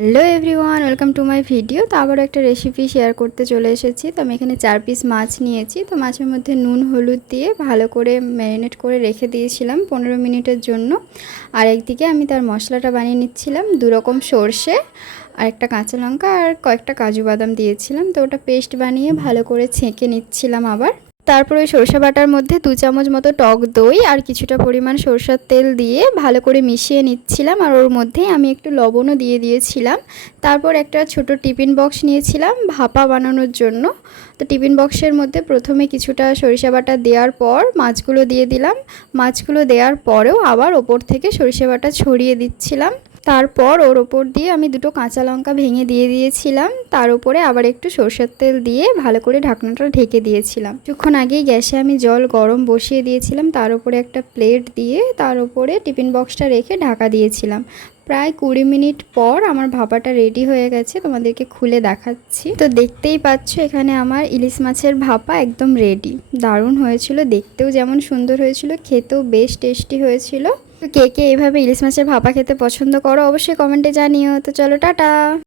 Hello everyone, welcome to my video. তো আবার একটা রেসিপি শেয়ার করতে চলে এসেছি। তো আমি এখানে 4 পিস মাছ নিয়েছি। তো মাছের মধ্যে নুন হলুদ দিয়ে ভালো করে ম্যারিনেট করে রেখে দিয়েছিলাম 15 মিনিটের জন্য। আর একদিকে আমি তার মশলাটা বানিয়ে নিচ্ছিলাম। 2 রকম সর্ষে আর একটা কাঁচা লঙ্কা আর কয়েকটা কাজু বাদাম দিয়েছিলাম। তো ওটা পেস্ট বানিয়ে ভালো করে ছেঁকে নিচ্ছিলাম আবার। তারপর ওই সরষে বাটার মধ্যে 2 চামচ মতো টক দই আর কিছুটা পরিমাণ সরষের তেল দিয়ে ভালো করে মিশিয়ে নিচ্ছিলাম। আর ওর মধ্যেই আমি একটু লবণও দিয়ে দিয়েছিলাম। তারপর একটা ছোট টিফিন বক্স নিয়েছিলাম ভাপা বানানোর জন্য। তো টিফিন বক্সের মধ্যে প্রথমে কিছুটা সরিষা বাটা দেওয়ার পর মাছগুলো দিয়ে দিলাম। মাছগুলো দেওয়ার পরেও আবার ওপর থেকে সরিষা বাটা ছড়িয়ে দিচ্ছিলাম। তারপর ওর ওপর দিয়ে আমি 2টো কাঁচা লঙ্কা ভেঙে দিয়ে দিয়েছিলাম। তার উপরে আবার একটু সরষের তেল দিয়ে ভালো করে ঢাকনাটা ঢেকে দিয়েছিলাম। কিছুক্ষণ আগেই গ্যাসে আমি জল গরম বসিয়ে দিয়েছিলাম। তার উপরে একটা প্লেট দিয়ে তার উপরে টিফিন বক্সটা রেখে ঢাকা দিয়েছিলাম। প্রায় 20 মিনিট পর আমার ভাপাটা রেডি হয়ে গেছে, তোমাদেরকে খুলে দেখাচ্ছি। তো দেখতেই পাচ্ছ এখানে আমার ইলিশ মাছের ভাপা একদম রেডি। দারুণ হয়েছিল, দেখতেও যেমন সুন্দর হয়েছিল, খেতেও বেশ টেস্টি হয়েছিল। তো কে কে এইভাবে ইলিশ মাছের ভাপা খেতে পছন্দ করো অবশ্যই কমেন্টে জানিও। তো চলো টাটা।